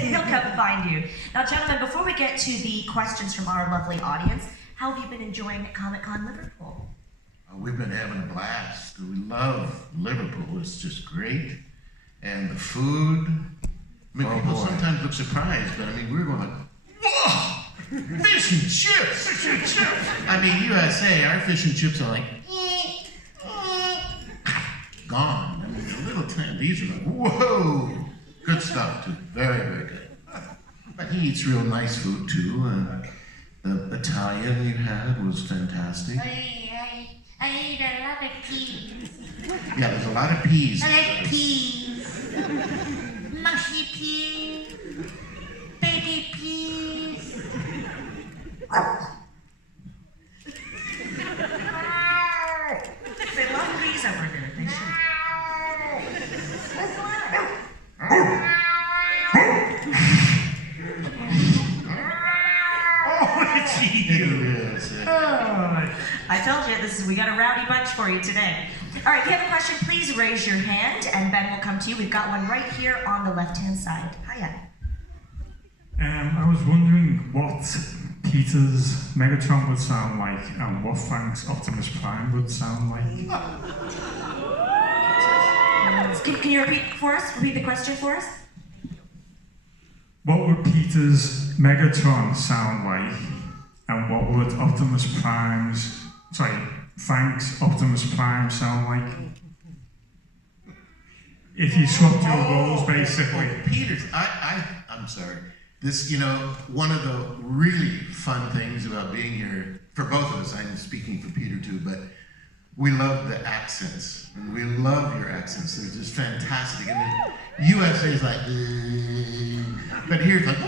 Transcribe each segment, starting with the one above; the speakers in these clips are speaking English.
He'll come find you. Now, gentlemen, before we get to the questions from our lovely audience, how have you been enjoying Comic Con Liverpool? We've been having a blast. We love Liverpool. It's just great. And the food. I mean, people sometimes look surprised, but I mean, we're going like, whoa! Fish and chips! Fish and chips! I mean, USA, our fish and chips are like, gone. I mean, a little tiny. These are like, whoa! Good stuff, too. Very, very good. But he eats real nice food, too. The Italian you had was fantastic. I ate a lot of peas. Yeah, there's a lot of peas. I like peas. Mushy peas. Baby peas. They love peas over there. They should. I told you, we got a rowdy bunch for you today. All right, if you have a question, please raise your hand, and Ben will come to you. We've got one right here on the left-hand side. Hiya. I was wondering what Peter's Megatron would sound like, and what Frank's Optimus Prime would sound like. Can you repeat for us? Repeat the question for us? What would Peter's Megatron sound like, and what would Frank's Optimus Prime sound like? If you swapped your roles, basically. Peter's, I'm sorry. This, one of the really fun things about being here, for both of us, I'm speaking for Peter too, but we love the accents, and we love your accents. They're just fantastic. And the USA is like, but here it's like,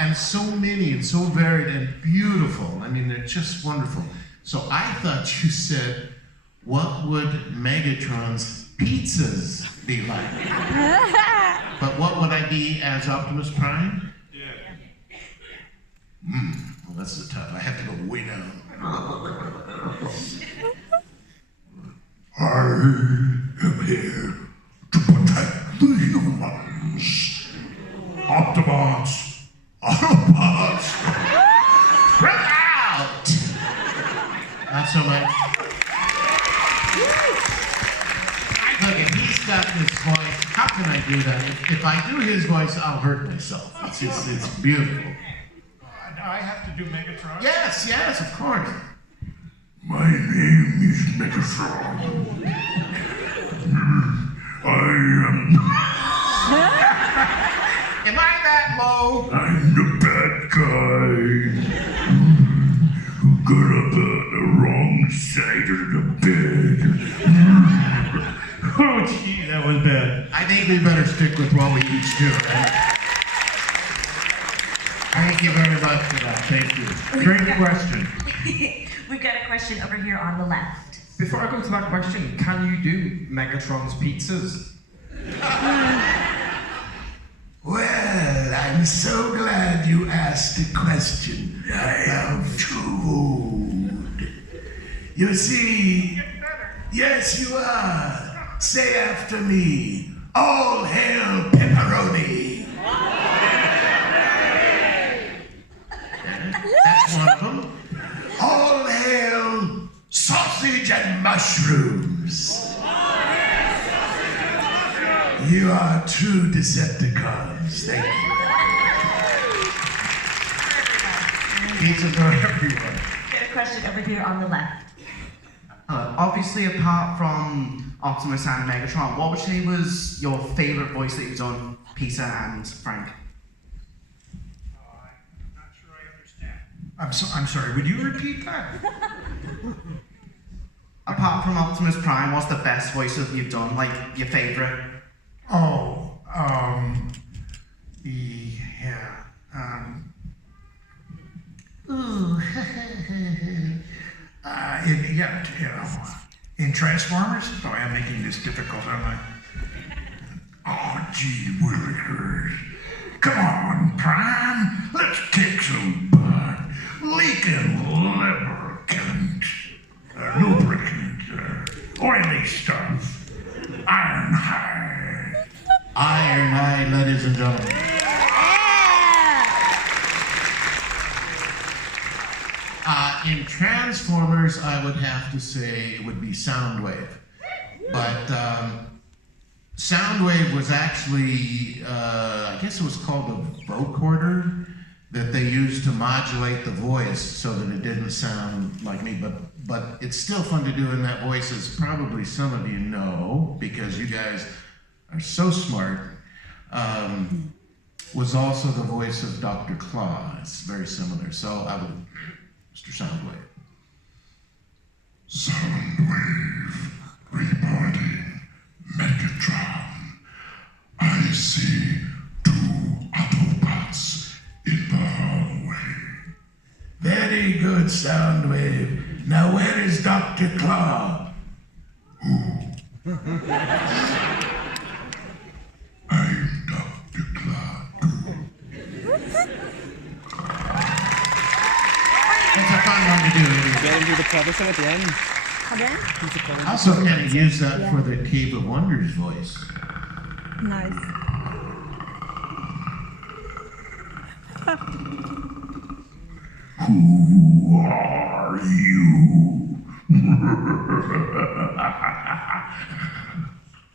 and so many and so varied and beautiful. I mean, they're just wonderful. So I thought you said, what would Megatron's pizzas be like? But what would I be as Optimus Prime? Yeah. Well, this is tough. I have to go way down. I am here to protect the humans. Autobots! Autobots! Break out! Not so much. Look, if he's got this voice, how can I do that? If I do his voice, I'll hurt myself. It's beautiful. I have to do Megatron? Yes, of course. My name is Megatron. Am I that low? I'm the bad guy who got up on the wrong side of the bed. Oh, gee, that was bad. I think we better stick with what we each do, right? Thank you very much for that. Thank you. Great question. We've got a question over here on the left. Before I go to that question, can you do Megatron's pizzas? Well, I'm so glad you asked a question about food. You see, yes you are. Say after me, all hail pepperoni. That's one of them. All hail sausage and mushrooms. You are true Decepticons. Thank you. Pizzas are everywhere. Got a question over here on the left. Obviously, apart from Optimus and Megatron, what would you say was your favourite voice that you've done, Peter and Frank? I'm not sure I understand. I'm sorry, would you repeat that? Apart from Optimus Prime, what's the best voice that you've done, like your favourite? In Transformers? Oh, I'm making this difficult, aren't I? Oh, gee willikers. Come on, Prime. Let's kick some butt. Leaking lubricant. Oily stuff. Ironhide. Iron Eye, ladies and gentlemen. In Transformers, I would have to say it would be Soundwave. But Soundwave was actually, I guess it was called a vocoder that they used to modulate the voice so that it didn't sound like me. But it's still fun to do in that voice, as probably some of you know, because you guys are so smart. Was also the voice of Dr. Claw. It's very similar. So I would, Mr. Soundwave. Soundwave reporting Megatron. I see 2 Autobots in the hallway. Very good, Soundwave. Now where is Dr. Claw? I'm Dr. Claw too. It's a fun one to do. Get him to the publisher at the end. Pardon? I also kind of use that for the Cave of Wonders voice. Nice. Who are you?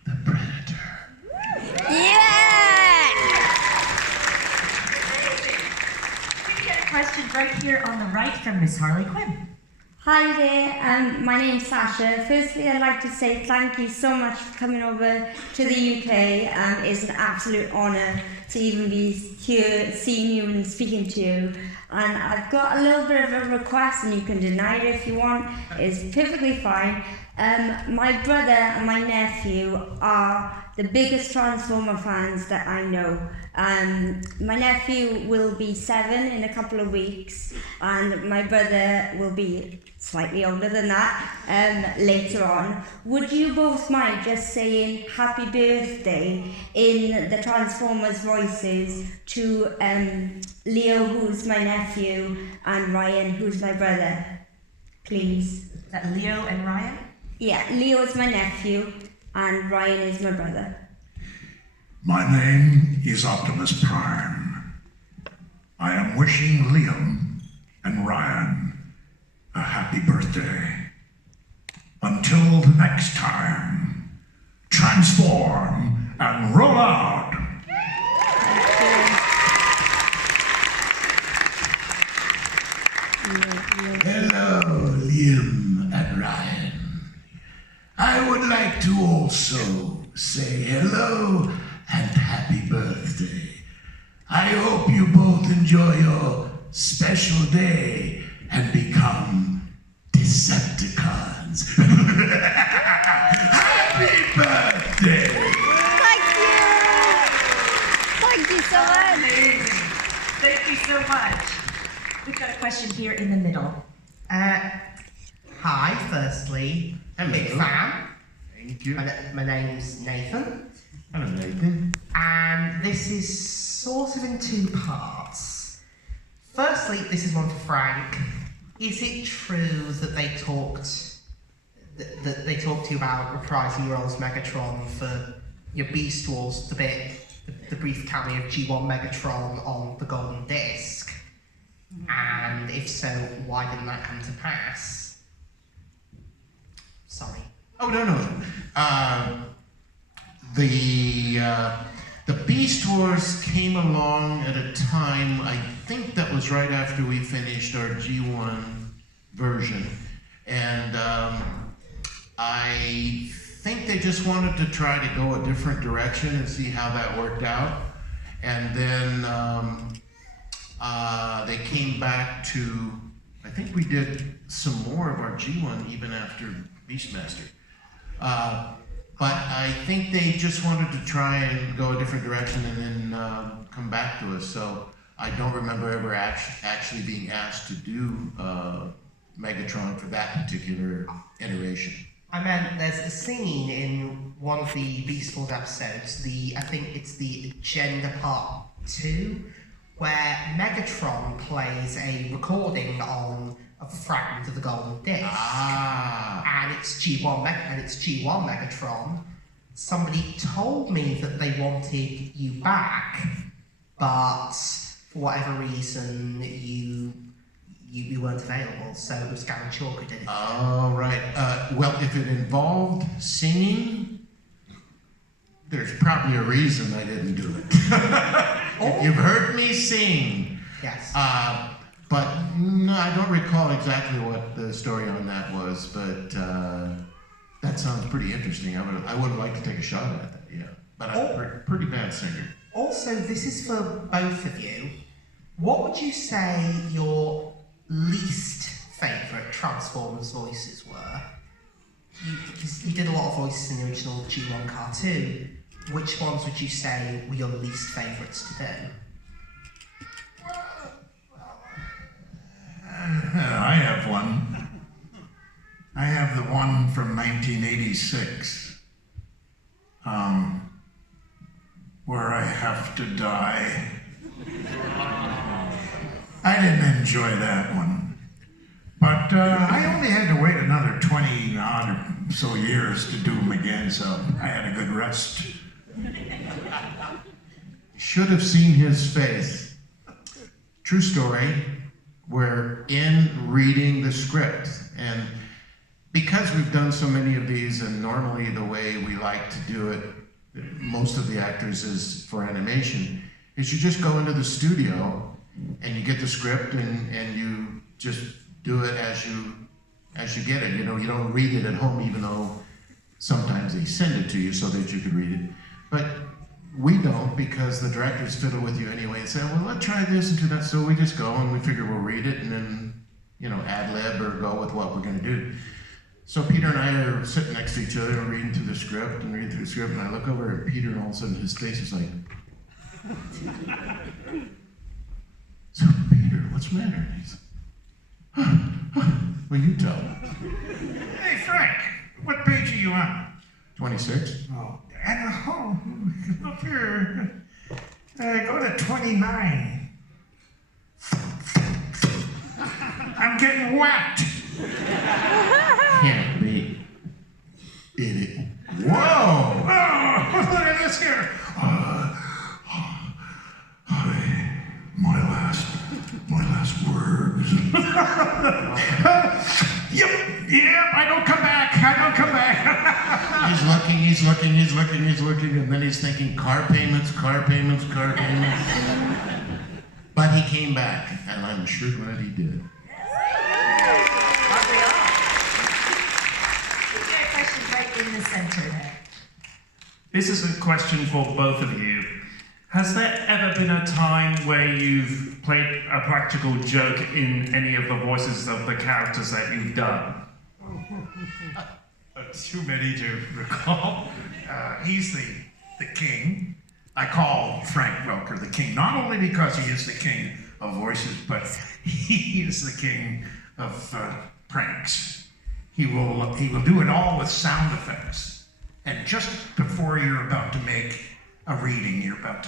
The Predator. Yeah! We get a question right here on the right from Miss Harley Quinn. Hi there, my name's Sasha. Firstly, I'd like to say thank you so much for coming over to the UK. It's an absolute honour to even be here, seeing you and speaking to you. And I've got a little bit of a request, and you can deny it if you want. It's perfectly fine. My brother and my nephew are the biggest Transformer fans that I know. My nephew will be 7 in a couple of weeks, and my brother will be slightly older than that later on. Would you both mind just saying happy birthday in the Transformers voices to Leo, who's my nephew, and Ryan, who's my brother? Please. Is that Leo and Ryan? Yeah, Leo is my nephew, and Ryan is my brother. My name is Optimus Prime. I am wishing Liam and Ryan a happy birthday. Until the next time, transform and roll out. Hello, Liam and Ryan. I would like to also say hello and happy birthday. I hope you both enjoy your special day and become Decepticons. Happy birthday! Thank you so much. Amazing. Thank you so much. We've got a question here in the middle. Hi, firstly. Big fan. Thank you. My name's Nathan. Hello, Nathan. And this is sort of in 2 parts. Firstly, this is one for Frank. Is it true that they talked to you about reprising your old Megatron for your Beast Wars, the brief cameo of G1 Megatron on the Golden Disc? And if so, why didn't that come to pass? Sorry. Oh, no. The Beast Wars came along at a time, I think that was right after we finished our G1 version. And I think they just wanted to try to go a different direction and see how that worked out. And then they came back to, I think we did some more of our G1 even after Beastmaster. But I think they just wanted to try and go a different direction and then come back to us. So I don't remember ever actually being asked to do Megatron for that particular iteration. I meant there's a scene in one of the Beast Wars episodes, I think it's the Agenda Part 2, where Megatron plays a recording of a fragment of the Golden Disc. Ah. And it's G1 Megatron, somebody told me that they wanted you back, but for whatever reason you weren't available, so it was Gary Chalk who did it. Oh, right. Well, if it involved singing, there's probably a reason I didn't do it. You've heard me sing. Yes. But no, I don't recall exactly what the story on that was, but that sounds pretty interesting. I would like to take a shot at that, yeah. But I'm a pretty bad singer. Also, this is for both of you. What would you say your least favourite Transformers voices were? You did a lot of voices in the original G1 cartoon. Which ones would you say were your least favourites to do? I have one. I have the one from 1986, where I have to die. I didn't enjoy that one. But I only had to wait another 20 odd or so years to do them again, so I had a good rest. Should have seen his face. True story. We're in reading the script, and because we've done so many of these, and normally the way we like to do it, most of the actors is for animation, is you just go into the studio and you get the script and you just do it as you get it. You know, you don't read it at home, even though sometimes they send it to you so that you could read it. But we don't, because the directors fiddle with you anyway and say, well, let's try this and do that. So we just go and we figure we'll read it and then, you know, ad lib or go with what we're going to do. So Peter and I are sitting next to each other and reading through the script and reading through the script, and I look over at Peter and all of a sudden his face is like, so Peter, what's the matter? And he's, well, you tell him. Hey, Frank, what page are you on? 26. Oh, and up here, go to 29. I'm getting wet. Can't be. Idiot. Whoa! Oh, look at this here. My last words. Yep, I don't come back. He's looking, and then he's thinking car payments. But he came back, and I'm sure glad he did. Question right in the center there. This is a question for both of you. Has there ever been a time where you've played a practical joke in any of the voices of the characters that you've done? Too many to recall. He's the king. I call Frank Welker the king, not only because he is the king of voices, but he is the king of pranks. He will do it all with sound effects. And just before you're about to make a reading, you're about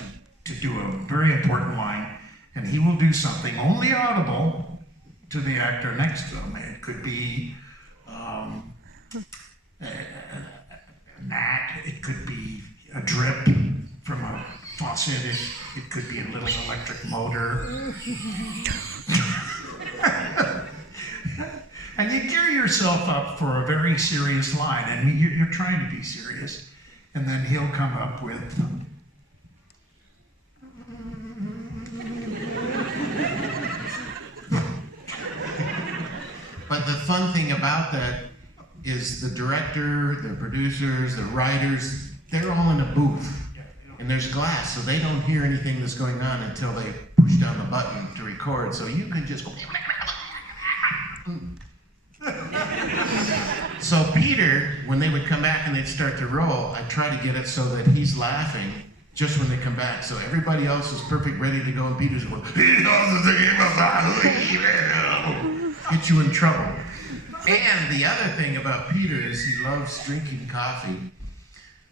to do a very important line, and he will do something only audible to the actor next to him. It could be a gnat, it could be a drip from a faucet, it could be a little electric motor. And you gear yourself up for a very serious line, and you're trying to be serious, and then he'll come up with, But the fun thing about that is the director, the producers, the writers, they're all in a booth. And there's glass, so they don't hear anything that's going on until they push down the button to record. So you can just go. So Peter, when they would come back and they'd start to roll, I'd try to get it so that he's laughing just when they come back. So everybody else is perfect, ready to go, and Peter's going, get you in trouble. And the other thing about Peter is he loves drinking coffee.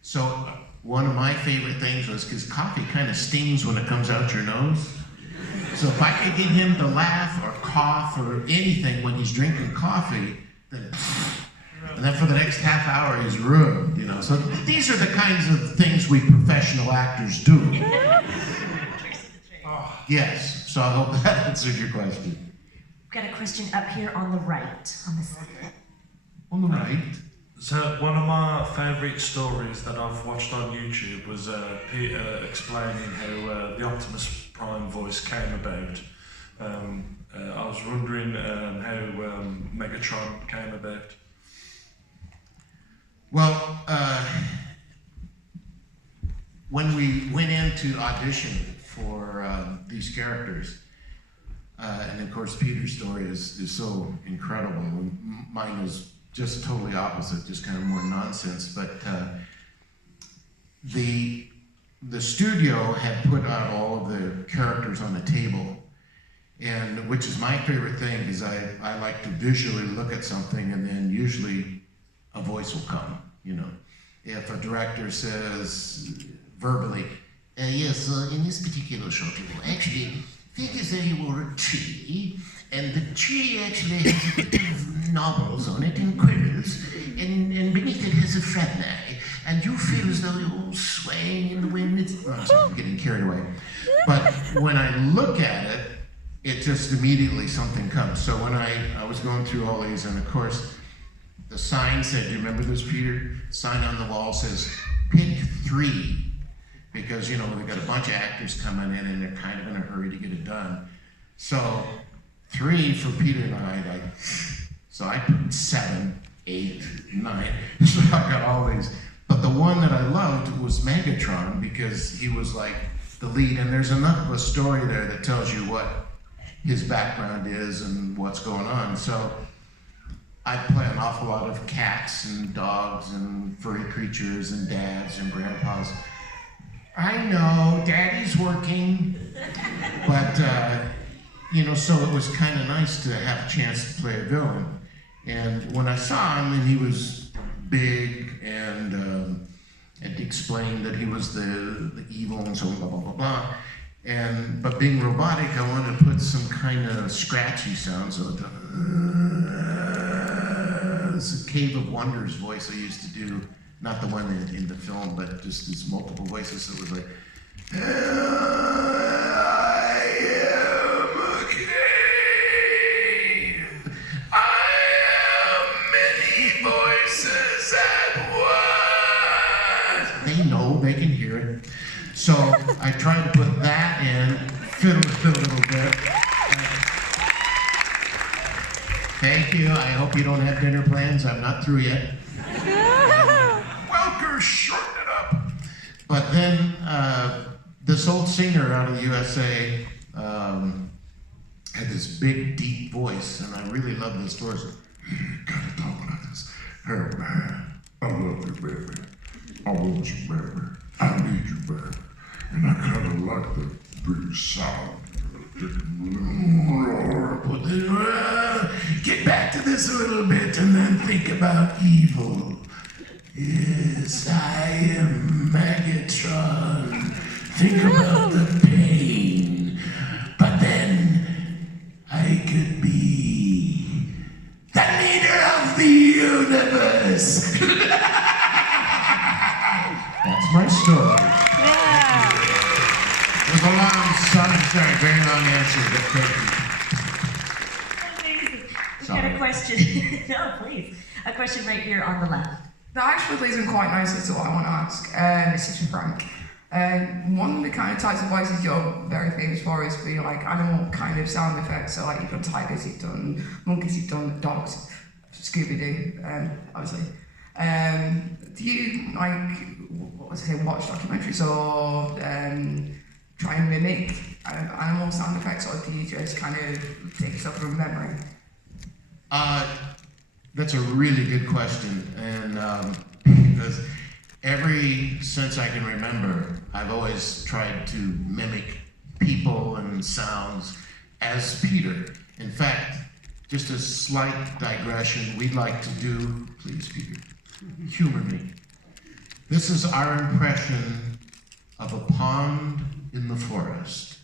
So one of my favorite things was, because coffee kind of stings when it comes out your nose. So if I could get him to laugh or cough or anything when he's drinking coffee, then And then for the next half hour, he's ruined, you know. So these are the kinds of things we professional actors do. Yes, so I hope that answered your question. We've got a question up here on the right, on this side. On the right. So one of my favourite stories that I've watched on YouTube was Peter explaining how the Optimus Prime voice came about. I was wondering how Megatron came about. Well, when we went into audition for these characters, and of course Peter's story is so incredible, and mine was just totally opposite, just kind of more nonsense, but the studio had put out all of the characters on the table, and which is my favorite thing, because I like to visually look at something and then usually a voice will come, you know. If a director says verbally, yes, in this particular shot, you actually think as though you were a tree, and the tree actually has a bit of knobbles on it and quirls, and beneath it has a fraternity, and you feel as though you're all swaying in the wind. I'm getting carried away. But when I look at it, it just immediately something comes. So when I was going through all these, and of course, the sign said, do you remember this, Peter? Sign on the wall says, pick 3. Because, you know, we've got a bunch of actors coming in and they're kind of in a hurry to get it done. So 3 for Peter and I so I put 7, 8, 9. So I got all these. But the one that I loved was Megatron, because he was like the lead, and there's enough of a story there that tells you what his background is and what's going on. So I play an awful lot of cats and dogs and furry creatures and dads and grandpas. I know, Daddy's working, but, you know, so it was kind of nice to have a chance to play a villain. And when I saw him, and he was big, and explained that he was the evil, and so blah, blah, blah, blah. But being robotic, I wanted to put some kind of scratchy sound, so it's a Cave of Wonders voice I used to do. Not the one in the film, but just these multiple voices. So it was like, I am a cave. I am many voices at once. They know, they can hear it. So I tried to put that in, fiddle with it a little bit. Thank you. I hope you don't have dinner plans. I'm not through yet. Welker, shorten it up. But then this old singer out of the USA had this big, deep voice, and I really love this voice. Gotta talk like this. Hey man, I love you, baby. I want you, baby. I need you, baby. And I kind of like the big sound. Get back to this a little bit and then think about evil. Yes, I am Megatron. Think about the pain. But then I could be the leader of the universe. That's my story. Yeah. It was a long, sorry, very long answer, but thank you. Amazing. We've got a question. No, please. A question right here on the left. That actually leads in quite nicely to what I want to ask. This is for Frank. One of the kind of types of voices you're very famous for is being like animal kind of sound effects. So like you've done tigers, you've done monkeys, you've done dogs, Scooby-Doo, obviously. Do you watch documentaries or try and mimic animal sound effects, or do you just kind of take stuff from memory? That's a really good question, and because since I can remember, I've always tried to mimic people and sounds as Peter. In fact, just a slight digression, we'd like to do, please Peter, humor me. This is our impression of a pond in the forest.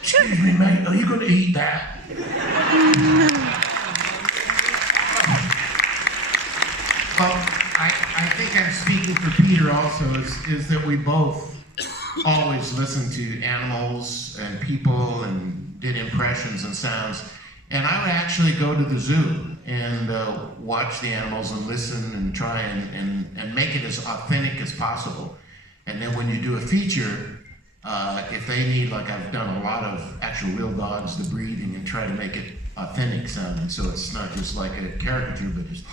Excuse me, mate, are you going to eat that? Well, I think I'm speaking for Peter also, is that we both always listened to animals and people and did impressions and sounds. And I would actually go to the zoo and watch the animals and listen and try and make it as authentic as possible. And then when you do a feature, if they need, like I've done a lot of actual real dogs, the breeding, and try to make it authentic sounding, so it's not just like a caricature, but just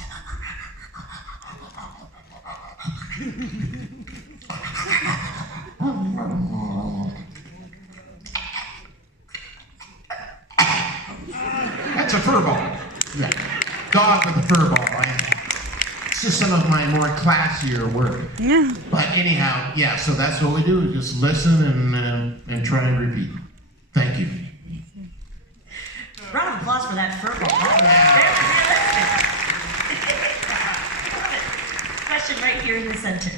That's a fur ball. yeah, dog with a fur ball. It's just some of my more classier work. Yeah. But anyhow, yeah. So that's what we do: is just listen and try and repeat. Thank you. Round of applause for that fur ball. That was very realistic. Question right here in the center.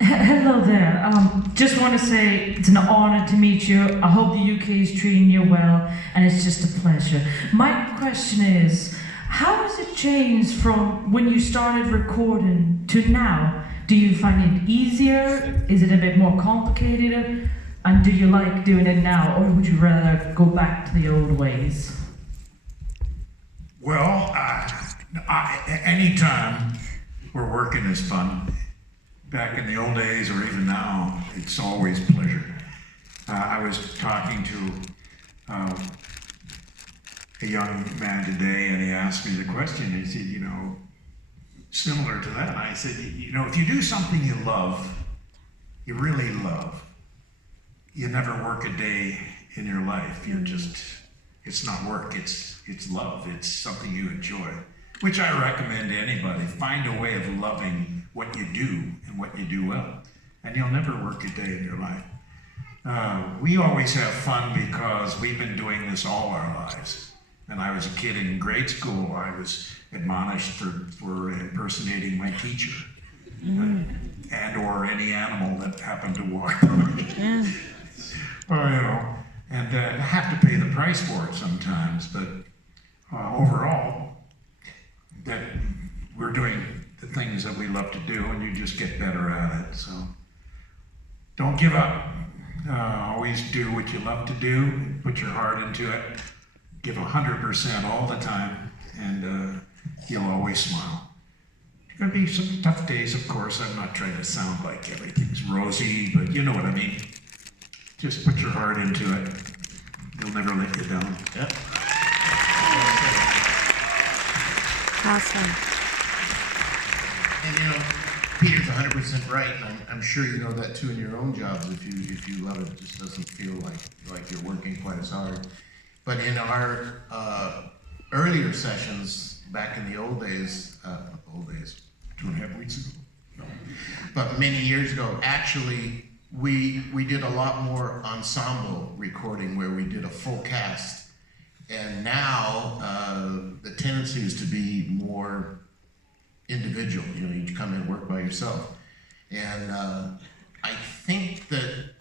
Hello there. Just want to say it's an honor to meet you. I hope the UK is treating you well, and it's just a pleasure. My question is, how has it changed from when you started recording to now? Do you find it easier? Is it a bit more complicated? And do you like doing it now, or would you rather go back to the old ways? Well, anytime we're working is fun. Back in the old days, or even now, it's always a pleasure. I was talking to a young man today, and he asked me the question. He said, you know, similar to that. I said, you know, if you do something you love, you really love, you never work a day in your life. You're just, it's not work, it's love. It's something you enjoy, which I recommend to anybody. Find a way of loving what you do and what you do well, and you'll never work a day in your life. We always have fun because we've been doing this all our lives. When I was a kid in grade school, I was admonished for impersonating my teacher, and or any animal that happened to walk by. Yeah. Well, you know, and I have to pay the price for it sometimes, but overall, that we're doing the things that we love to do, and you just get better at it. So don't give up. Always do what you love to do. Put your heart into it. Give 100% all the time, and you'll always smile. There's going to be some tough days, of course. I'm not trying to sound like everything's rosy, but you know what I mean. Just put your heart into it. They'll never let you down. Yep. Awesome. And you know, Peter's 100% right, and I'm sure you know that too in your own jobs. If you love it, it just doesn't feel like you're working quite as hard. But in our earlier sessions back in the old days, 2.5 weeks ago, no, but many years ago, actually, we did a lot more ensemble recording where we did a full cast. And now the tendency is to be more individual. You know, you come in and work by yourself. And I think that,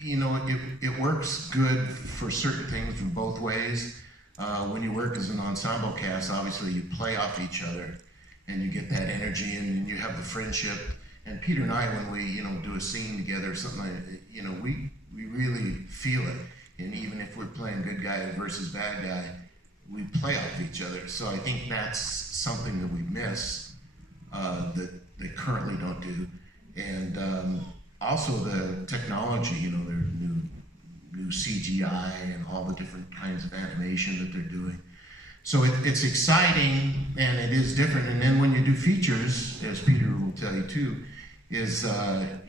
you know, it works good for certain things in both ways. When you work as an ensemble cast, obviously you play off each other and you get that energy and you have the friendship. And Peter and I, when we, you know, do a scene together or something like, you know, we really feel it. And even if we're playing good guy versus bad guy, we play off each other. So I think that's something that we miss that they currently don't do. And also the technology, you know, there's new CGI and all the different kinds of animation that they're doing. So it's exciting and it is different. And then when you do features, as Peter will tell you too, is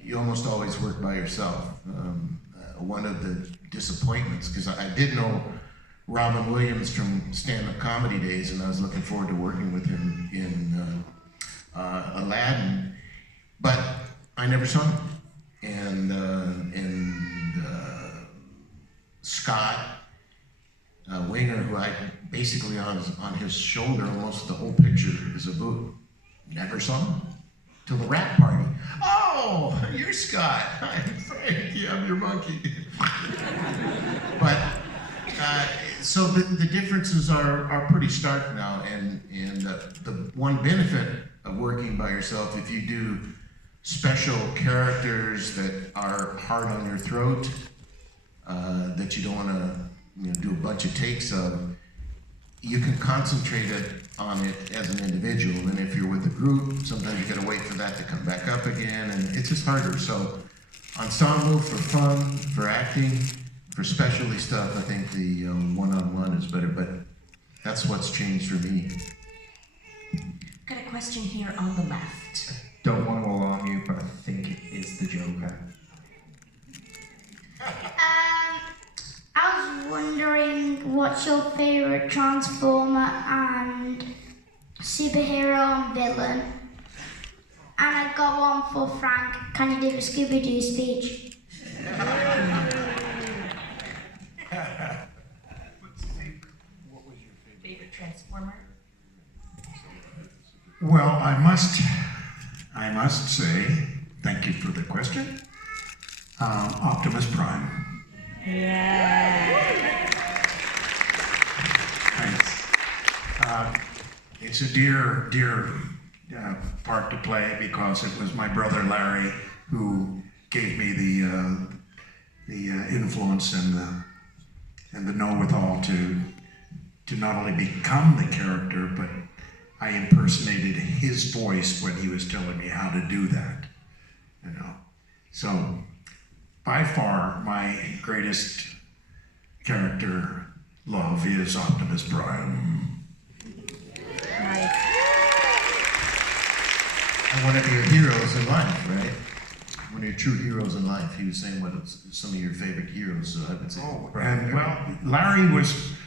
you almost always work by yourself. One of the disappointments, because I did know Robin Williams from stand-up comedy days, and I was looking forward to working with him in Aladdin, but I never saw him. And Scott Winger, who I basically on his shoulder, almost the whole picture is a boot. Never saw him till the rap party. Oh, Oh, you're Scott. I'm Frank. Yeah, I'm your monkey. But so the differences are pretty stark now, and the one benefit of working by yourself, if you do special characters that are hard on your throat, that you don't want to do a bunch of takes of, you can concentrate on it as an individual. And if you're with a group, sometimes you gotta wait for that to come back up again, and it's just harder. So ensemble for fun, for acting, for specialty stuff, I think the one-on-one is better, but that's what's changed for me. Got a question here on the left. Don't want to alarm you, but I think it is the Joker. I was wondering what's your favourite Transformer and superhero and villain? And I got one for Frank. Can you do a Scooby-Doo speech? Favorite Transformer? Well, I must say, thank you for the question. Optimus Prime. Yeah. Thanks. It's a dear part to play because it was my brother Larry who gave me the influence and the know-withal to not only become the character, but I impersonated his voice when he was telling me how to do that. So by far my greatest character love is Optimus Prime. And one of your heroes in life, right? One of your true heroes in life. He was saying what some of your favorite heroes, so I would say. And well,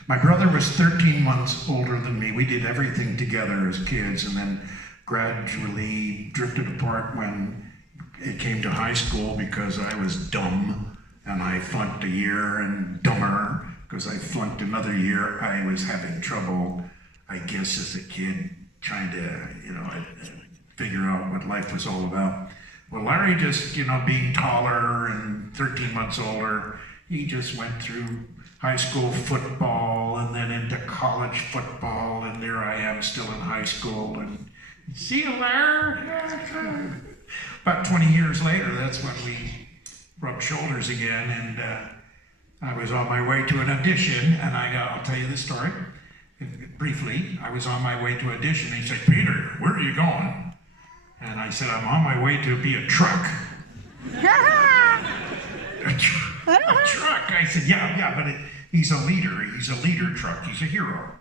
my brother was 13 months older than me. We did everything together as kids, and then gradually drifted apart when it came to high school because I was dumb and I flunked a year, and dumber because I flunked another year. I was having trouble, I guess, as a kid trying to, figure out what life was all about. Well, Larry just, being taller and 13 months older, he just went through high school football and then into college football, and there I am still in high school, and see you, Larry. About 20 years later, that's when we rubbed shoulders again, and I was on my way to an audition, and I'll tell you the story briefly. I was on my way to audition, and he said, "Peter, where are you going?" And I said, "I'm on my way to be a truck." A truck? I said, yeah, but he's a leader. He's a leader truck. He's a hero.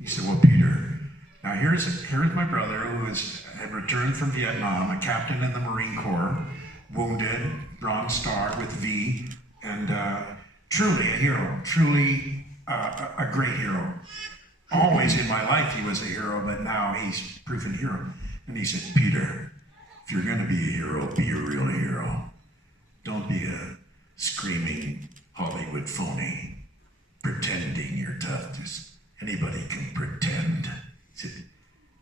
He said, "Well, Peter, now here's my brother who had returned from Vietnam, a captain in the Marine Corps, wounded, Bronze Star with V, and truly a hero, truly a great hero. Always in my life he was a hero, but now he's proven hero." And he said, "Peter, if you're going to be a hero, be a real hero. Don't be a screaming Hollywood phony, pretending you're tough. Just anybody can pretend." He said,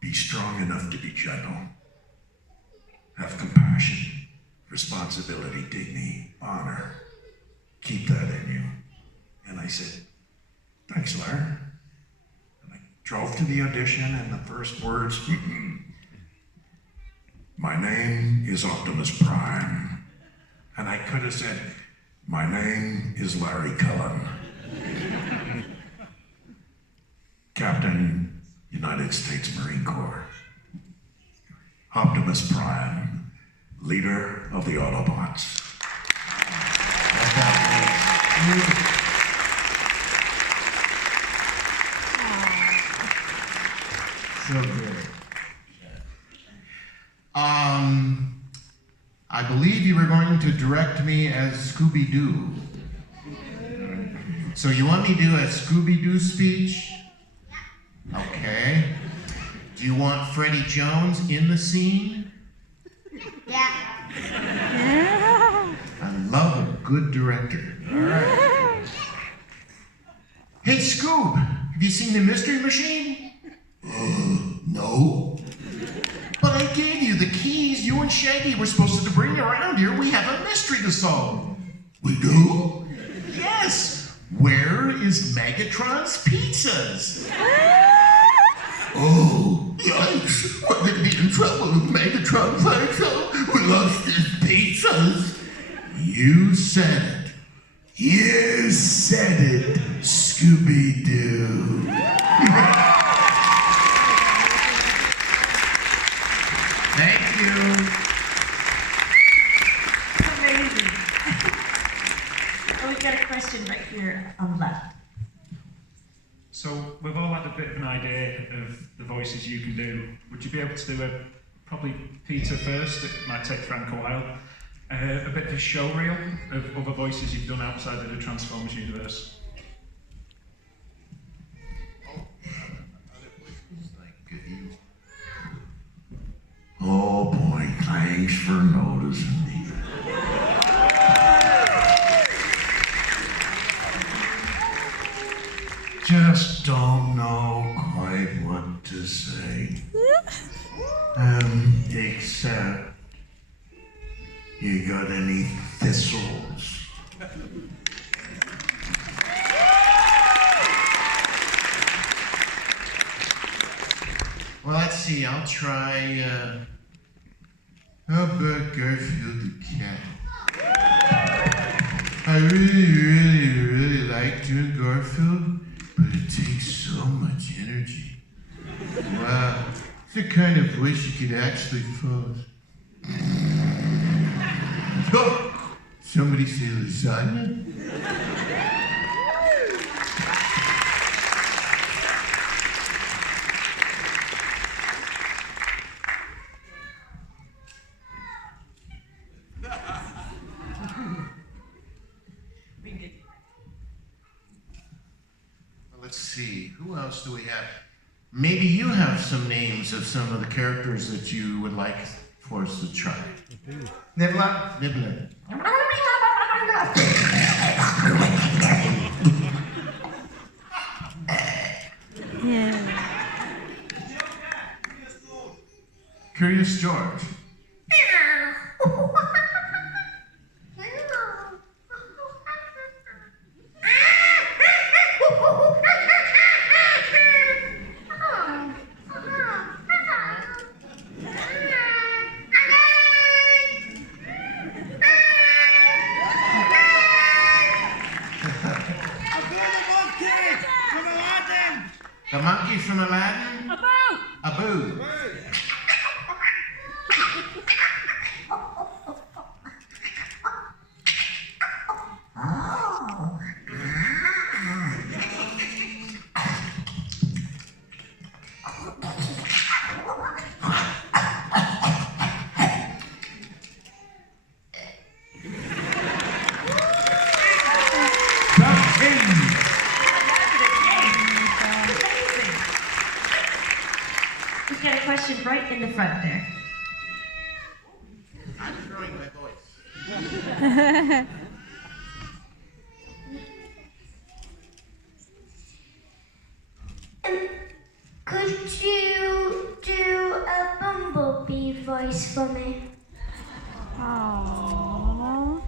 "Be strong enough to be gentle. Have compassion, responsibility, dignity, honor. Keep that in you." And I said, "Thanks, Larry." And I drove to the audition, and the first words, "My name is Optimus Prime." And I could have said, "My name is Larry Cullen, Captain, United States Marine Corps. Optimus Prime, leader of the Autobots." So good. I believe you were going to direct me as Scooby-Doo. So you want me to do a Scooby-Doo speech? Okay. Do you want Freddie Jones in the scene? Yeah. I love a good director. All right. Hey, Scoob, have you seen the Mystery Machine? No. But I gave you the keys. You and Shaggy were supposed to bring around here. We have a mystery to solve. We do? Yes. Where is Megatron's pizzas? Oh, yikes. We're going to be in trouble if Megatron finds out we lost his pizzas. You said it. You said it, Scooby-Doo. Thank you. Amazing. Well, we've got a question right here on the left. So we've all had a bit of an idea of the voices you can do. Would you be able to do probably Peter first? It might take Frank a while. A bit of a show reel of other voices you've done outside of the Transformers universe. Oh boy, thanks for noticing me. Just don't know quite what to say. Except, you got any thistles? Well, let's see. I'll try. How about Garfield the cat? I really like doing Garfield, but it takes so much energy. Wow, it's the kind of voice you could actually pose. Oh, somebody say lasagna? Let's see, who else do we have? Maybe you have some names of some of the characters that you would like for us to try. Nibbler. Nibbler. Curious George. The monkey from Aladdin? Abu! Abu. We've got a question right in the front there. I'm throwing my voice. Could you do a bumblebee voice for me? Aww.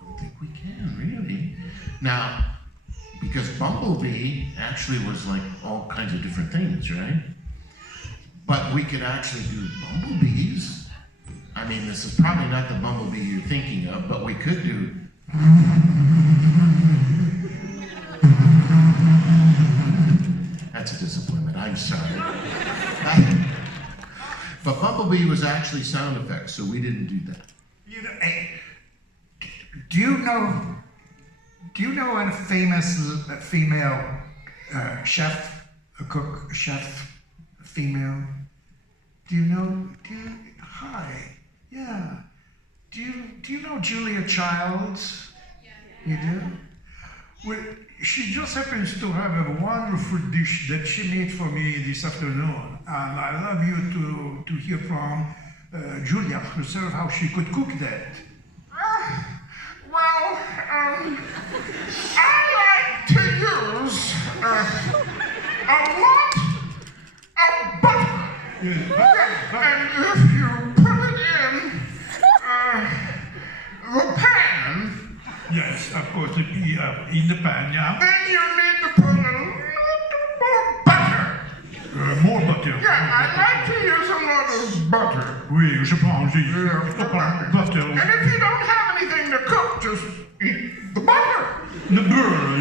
Don't think we can, really. Now, because Bumblebee actually was like all kinds of different things, right? But we could actually do bumblebees. I mean, this is probably not the Bumblebee you're thinking of, but we could do. That's a disappointment, I'm sorry. But Bumblebee was actually sound effects, so we didn't do that. You know, do you know a famous female chef, a cook, a chef, a female? Hi, yeah. Do you know Julia Childs? Yeah. You do? Well, she just happens to have a wonderful dish that she made for me this afternoon, and I love you to hear from Julia herself how she could cook that. Well, I like to use a lot of butter. And if you put it in the pan, Yes, of course, in the pan, yeah. then you need to put a little more butter. More butter. Yeah, I like to use a lot of butter. Oui, je pense, oui. Butter. And if you don't have anything to cook, just eat the butter. Le beurre,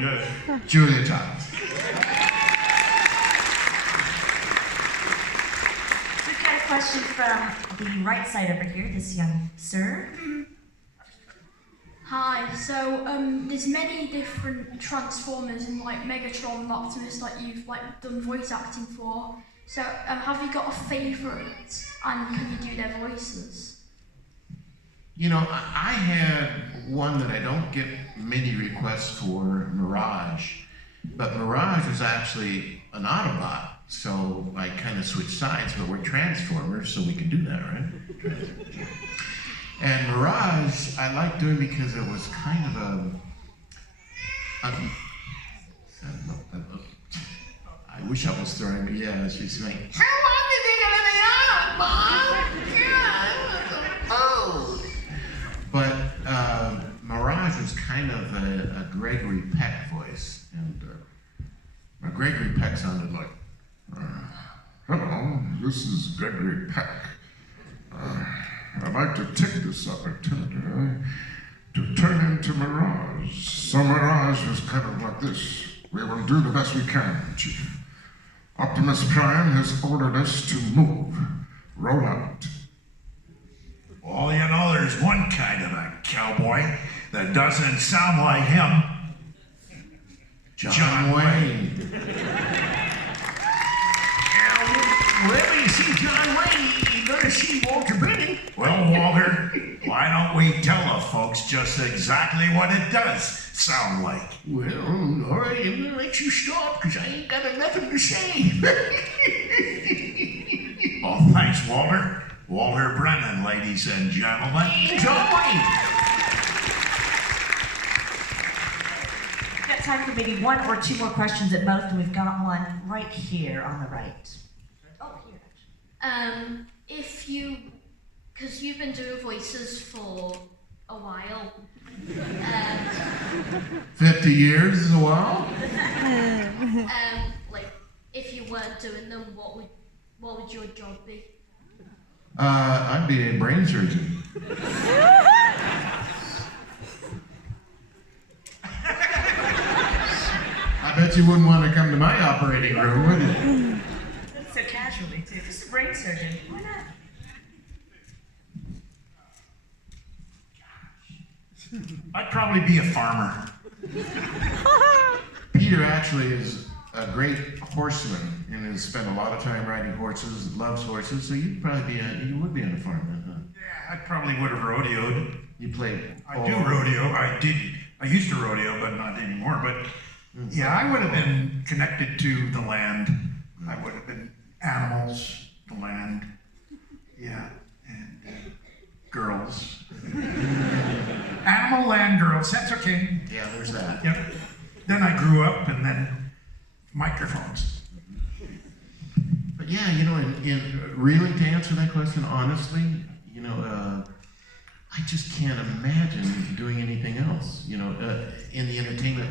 yes. Julia Childs. So we've got a question from the right side over here, this young sir. Hi, so there's many different Transformers and like Megatron and Optimus that you've like done voice acting for. So have you got a favourite and can you do their voices? You know, I had one that I don't get many requests for, Mirage. But Mirage was actually an Autobot, so I kind of switched sides, but we're Transformers, so we can do that, right? And Mirage, I liked doing because it was kind of I wish I was throwing, but yeah, she's like, How long did you get in the Mom? But Mirage was kind of a Gregory Peck voice, and Gregory Peck sounded like, Hello, this is Gregory Peck. I'd like to take this opportunity to turn into Mirage. So Mirage is kind of like this. We will do the best we can, Chief. Optimus Prime has ordered us to move. Roll out. Well, you know, there's one kind of a cowboy that doesn't sound like him. John Wayne. Well, you see John Wayne, you gotta see Walter Benning. Well, Walter, why don't we tell the folks just exactly what it does sound like? Well, all right, I'm gonna let you start because I ain't got nothing to say. Well, thanks, Walter. Walter Brennan, ladies and gentlemen. John Wayne. We've got time for maybe one or two more questions at most, and we've got one right here on the right. Oh, here. If you, because you've been doing voices for a while. 50 years is a while? Like, if you weren't doing them, what would your job be? I'd be a brain surgeon. I bet you wouldn't want to come to my operating room, would you? That's so casually, too. Just a brain surgeon. Why not? I'd probably be a farmer. Peter actually is a great horseman and has spent a lot of time riding horses, loves horses, so you would be on a farm then, huh? Yeah, I probably would have rodeoed. You played. I do rodeo. I used to rodeo, but not anymore. But yeah, I would have been connected to the land. I would have been animals, the land. Yeah, and girls. Animal, land, girls. That's okay. Yeah, there's that. Yep. Then I grew up, and then microphones. But yeah, you know, in really to answer that question honestly, you know, I just can't imagine doing anything else. You know, in the entertainment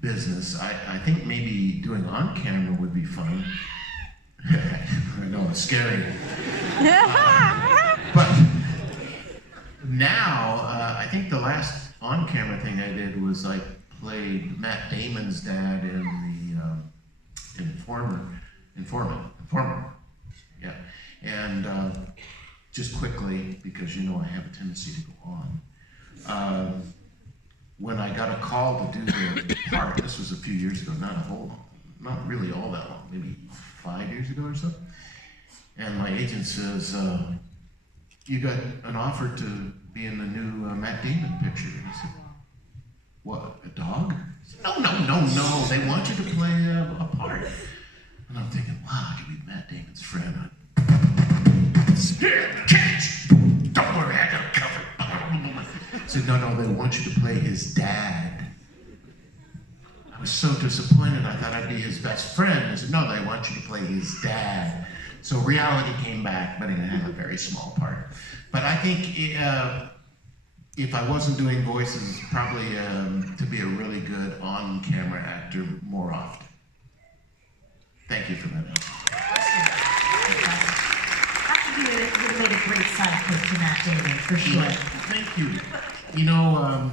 business, I think maybe doing on camera would be fun. I know it's scary. But now, I think the last on camera thing I did was I played Matt Damon's dad in the Informant. Yeah, and just quickly, because you know I have a tendency to go on. When I got a call to do the part, this was a few years ago, not really all that long, maybe 5 years ago or so. And my agent says, "You got an offer to be in the new Matt Damon picture." And I said, "What, a dog?" Said, No. They want you to play a part. And I'm thinking, wow, I could be Matt Damon's friend. Don't worry, I got it covered. I said, no, they want you to play his dad. I was so disappointed. I thought I'd be his best friend. I said, no, they want you to play his dad. So reality came back, but it had a very small part. But I think if I wasn't doing voices, probably to be a really good on-camera actor more often. Thank you for that. I think you would have made a great sidekick to Matt Damon, for sure. Thank you. You know,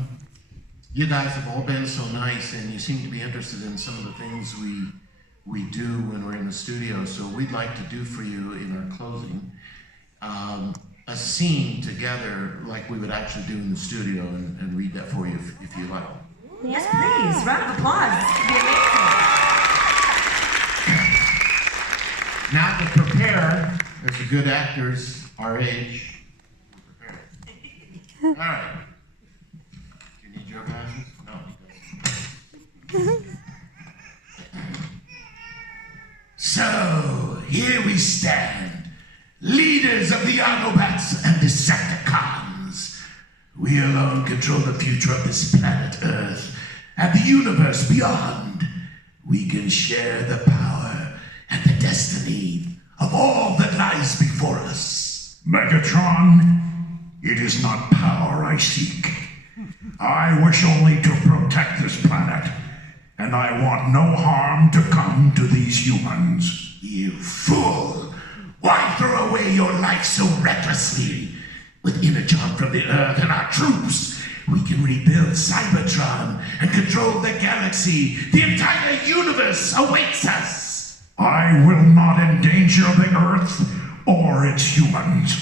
you guys have all been so nice, and you seem to be interested in some of the things we do when we're in the studio. So we'd like to do for you in our closing a scene together like we would actually do in the studio, and read that for you if you like. Yes, please. Round of applause. This could be amazing. Now to prepare, as the good actors our age, all right. Do you need your glasses? No. So, here we stand, leaders of the Autobots and Decepticons. We alone control the future of this planet Earth and the universe beyond. We can share the power and the destiny of all that lies before us. Megatron, it is not power I seek. I wish only to protect this planet, and I want no harm to come to these humans. You fool! Why throw away your life so recklessly? With Energon from the Earth and our troops, we can rebuild Cybertron and control the galaxy. The entire universe awaits us! I will not endanger the Earth or its humans.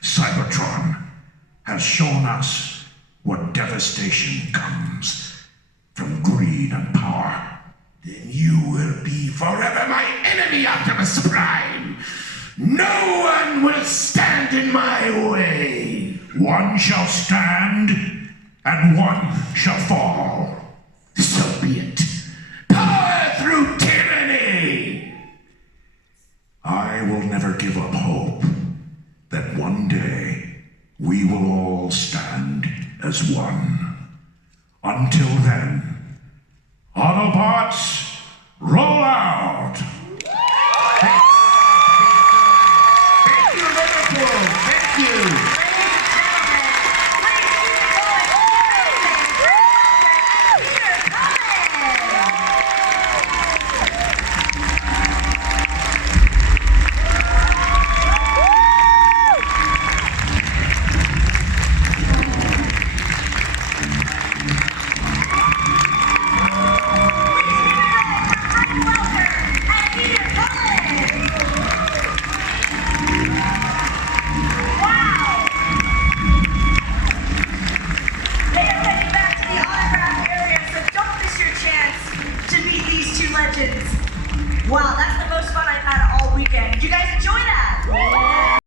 Cybertron has shown us what devastation comes from greed and power. Then you will be forever my enemy, Optimus Prime! No one will stand in my way! One shall stand, and one shall fall. So be it. Power through tyranny! I will never give up hope that one day we will all stand as one. Until then, Autobots, roll out! Thank you, Liverpool! Thank you! Wow, that's